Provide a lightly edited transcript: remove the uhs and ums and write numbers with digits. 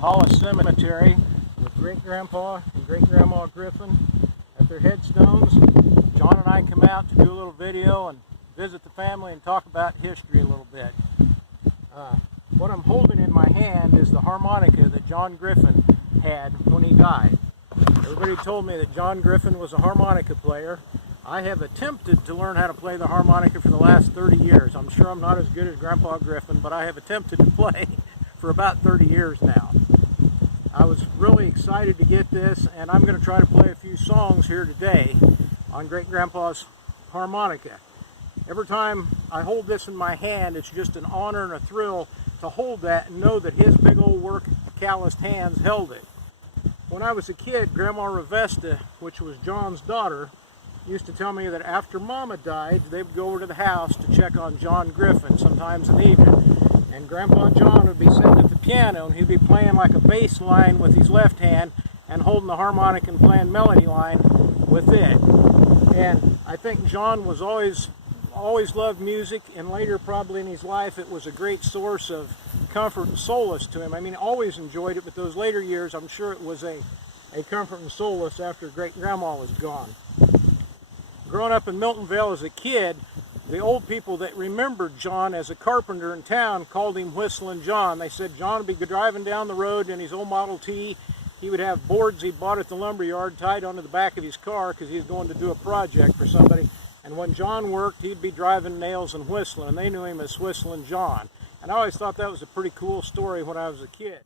Hollis Cemetery with Great-Grandpa and Great-Grandma Griffin at their headstones. John and I come out to do a little video and visit the family and talk about history a little bit. What I'm holding in my hand is the harmonica that John Griffin had when he died. Everybody told me that John Griffin was a harmonica player. I have attempted to learn how to play the harmonica for the last 30 years. I'm sure I'm not as good as Grandpa Griffin, but I have attempted to play for about 30 years now. I was really excited to get this, and I'm going to try to play a few songs here today on Great-Grandpa's harmonica. Every time I hold this in my hand, it's just an honor and a thrill to hold that and know that his big old work calloused hands held it. When I was a kid, Grandma Ravesta, which was John's daughter, used to tell me that after Mama died, they would go over to the house to check on John Griffin sometimes in the evening. And Grandpa John would be sitting at the piano and he'd be playing like a bass line with his left hand and holding the harmonica and playing melody line with it. And I think John was always loved music, and later probably in his life it was a great source of comfort and solace to him. I mean, always enjoyed it, but those later years I'm sure it was a comfort and solace after Great-Grandma was gone. Growing up in Miltonville as a kid, the old people that remembered John as a carpenter in town called him Whistling John. They said John would be driving down the road in his old Model T. He would have boards he bought at the lumber yard tied onto the back of his car because he was going to do a project for somebody. And when John worked, he'd be driving nails and whistling, and they knew him as Whistling John. And I always thought that was a pretty cool story when I was a kid.